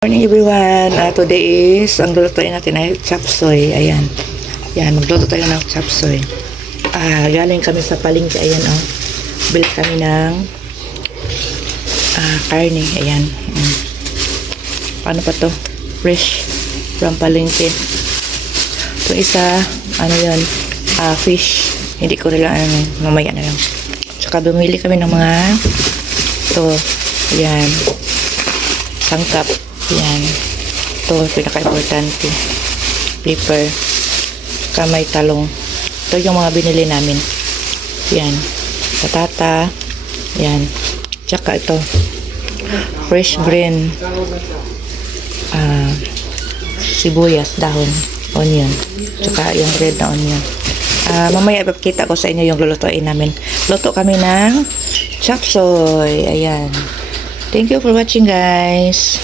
Morning everyone. Today is ang lulutuin natin ay chop suey. Ayan. Yan, magluto tayo ng chop suey. Galing kami sa palengke. Ayan oh. Bili kami ng karne. Ayan. Paano pa to? Fresh from palengke. Ito isa, ano yun? Fish. Hindi ko rin lang, mamaya na lang. Tsaka bumili kami ng mga ito. Ayan. Sangkap. Yan. Ito, pinaka-importante. Paper. Kamay talong. Ito yung mga binili namin. Yan. Patata. Yan. Tsaka ito. Fresh green. Sibuyas, dahon. Onion. Tsaka yung red na onion. Mamaya ipapakita ko sa inyo yung lulutuin namin. Luto kami ng chop suey. Ayan. Thank you for watching, guys.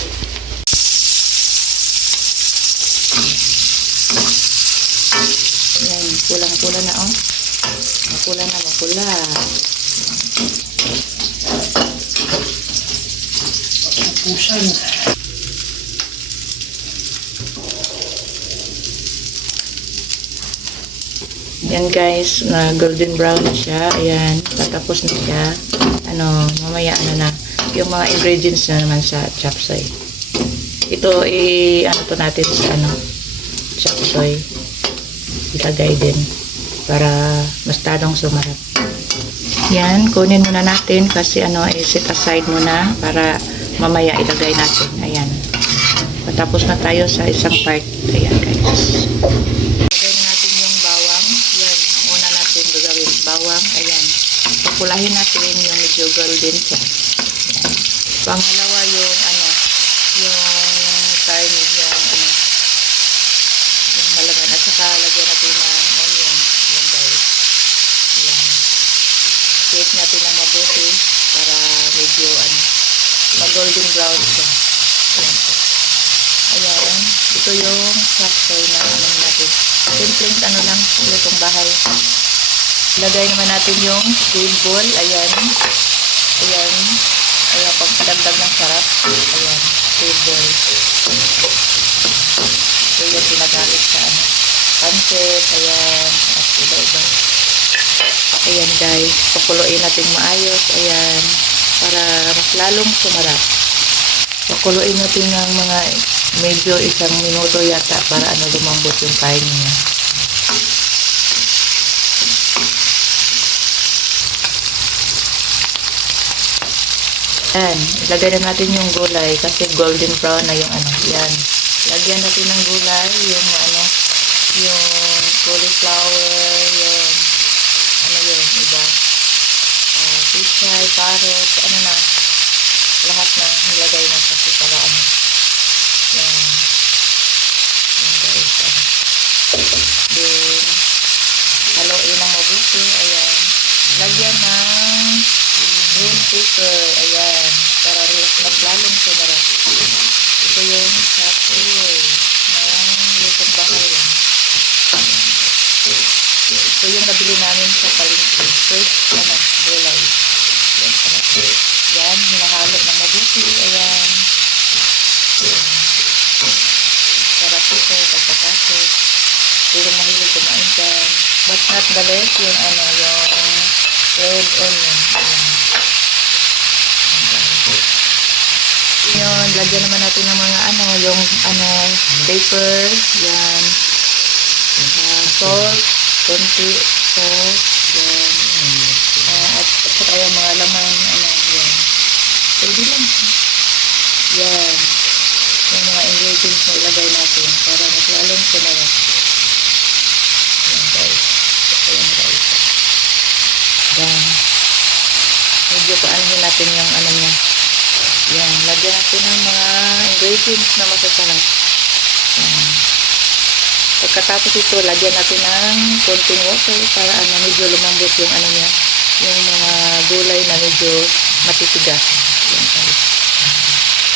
Yan, pulang-pula na oh. Mapula na, mapula. Pusan. Yan guys, na golden brown na siya. Ayan, tatapos na siya. Mamaya na. Yung mga ingredients na naman sa chop suey. Ito to natin sa chop suey. Ilagay din para mas talong sumarap. Yan, kunin muna natin kasi i-set aside muna para mamaya ilagay natin. Ayan. Patapos na tayo sa isang part. Ayan guys. Ilagay na natin yung bawang. Yan, ang una natin gagawin. Bawang, ayan. Pupulahin natin yung medyo golden siya. Ayan. Pangalawa yung yung karne, yung malaman. At saka lagyan natin ng onion. Yan guys. Ayan. Shake natin ng mabuti para medyo mag-golden brown siya. Ayan. Ito yung chop suey na natin. Simpleng lang, lutong bahay. Lagay naman natin yung squid ball. Ayan. Ayan. Ayan, pagpadagdag ng sarap. Ayan. Squid ball. Ito yung ginagamit sa pancit. Ayan. At iba-iba. Ayan guys. Pakuluin natin maayos. Ayan. Para mas lalong sumarap. Pakuluin natin ng mga medyo 1 minuto yata para lumambot yung karne niya. Ayan. Ilagay na natin yung gulay kasi golden brown na yung yan. Lagyan natin ng gulay, yung yung cauliflower, yung iba. Pichay, carrot, lahat na nilagay na kasi para yan. Yan guys. Then, haluin ng mabuti. Ayan. Lagyan ng green pepper. Ayan. Para mas lalong sumarap. Ito yung chop suey ng lutong bahay lang. Ito yung nabili namin sa palengke. Fresh gulay. Yan, hinahalo ng mabuti. Ayan. Sarap ito, pagkatapos. Pero mahilig kumain dyan. But not the less yung yung red onion. Ayan. Yun, lagyan naman natin ng mga yung paper. Yan. Salt. Konti. Salt. Yan. At saka yung mga laman. Yan. Pwede lang. Yan. Yung mga ingredients na ilagay natin para mas lalong sumarap. Yan guys. Ayan guys. Yan. Medyo paanahin natin yung niya. Yan. Lagyan natin ng mga ingredients na masasarap. Yan. Pagkatapos ito, lagyan natin ng konting water para medyo lumambot yung niya. Yung mga gulay na medyo matitigas. Yan guys.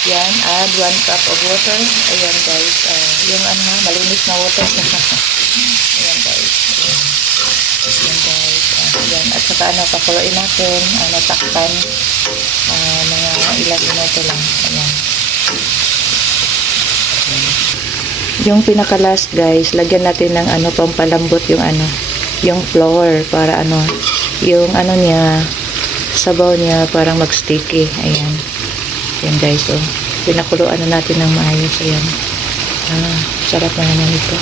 Yan, add 1 cup of water. Ayan guys, yung malinis na water. Ayan guys. Ayan guys. Ayan, at saka pakuluin natin, takpan. Mga ilang minuto lang. Ayan. Yung pinaka last guys, lagyan natin ng ano pampalambot yung ano, yung flour para ano, yung ano niya, sabaw niya parang mag-sticky. Ayan. Yan guys, oh. Pinakuluan na natin ng maayos. Ayan. Sarap na naman ito.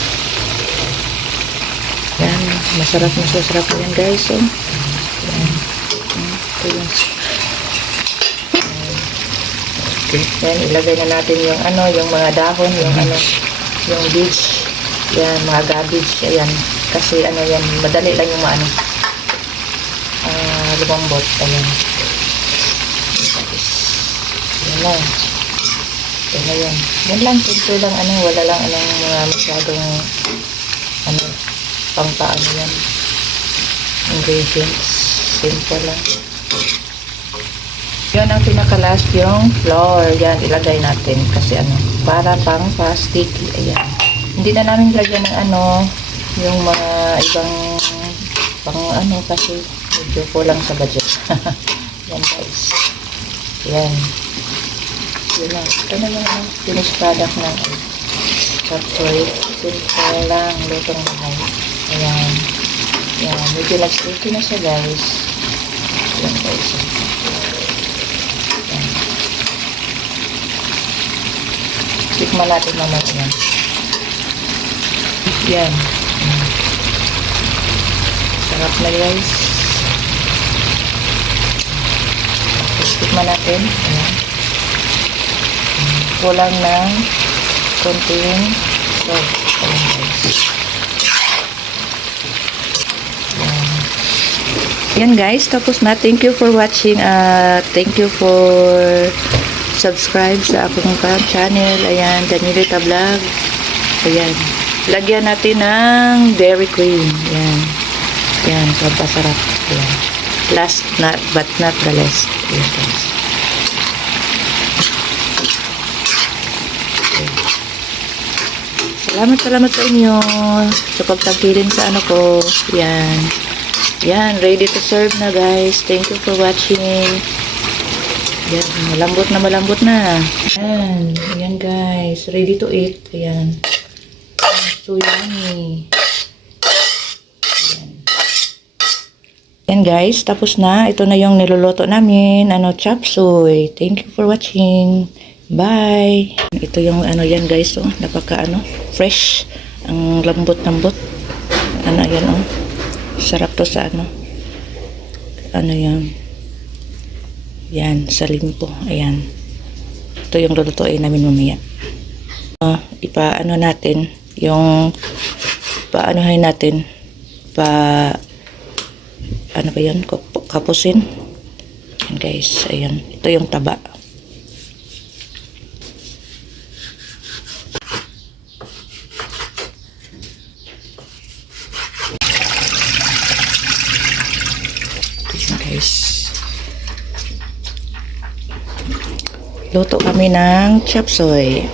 Yan. Masarap na sarap yan guys, oh. Yan. Ito yung okay. Yan, ilagay na natin yung ano, yung mga dahon, yung ano, yung beach. Yan, mga garbage. Ayan. Kasi ano yan, madali lang yung ano, lumambot. Ayan. Yan lang. Yan na yan. Yan lang, simple lang, ano, wala lang, anong mga masyadong, ano, pang paano yan. Ingredients. Simple lang. Yan ang pinaka-last, yung flour. Yan, ilagay natin. Kasi ano, para pang pa-sticky. Ayan. Hindi na namin lagyan ng ano, yung mga ibang pang ano, kasi medyo kulang sa budget. Yan guys. Yan. Yun lang. Ito na lang finished product ng chop suey. Simple lang. Lutong bahay. Ayan. Yan. Medyo nag-sticky na siya guys. Yan guys. Yan. Tikman natin naman yan. Yan. Sarap na guys. Tikman natin. Ayan. Kulang ng konting salt. Ayan guys. Yan guys, tapos na. Thank you for watching. Thank you for subscribe sa akong channel. Ayan, Danielita Vlog. Ayan. Lagyan natin ng dairy cream. Ayan. Ayan, pampasarap. Ayan. Last not, but not the least. Ayan guys. Salamat sa inyo sa pagtangkiling sa ano ko. Yan. Yan, ready to serve na guys. Thank you for watching. Yan, malambot na. Yan, yan guys. Ready to eat. Ayan. So yummy. Yan. Yan guys, tapos na. Ito na yung niluluto namin. Ano, chop suey. Thank you for watching. Bye. Ito yung ano yan guys, oh, napaka ano, fresh. Ang lambot-lambot. Ano yan, oh. Sarap to sa ano. Ano yan. Yan, sa limpo. Ayan. Ito yung lulutuin namin mamaya. Ipa-ano natin, yung paanohin natin, ano ba yun? Kapusin. Ayan guys, ayan. Ito yung taba. Guys, luto kami ng chop suey.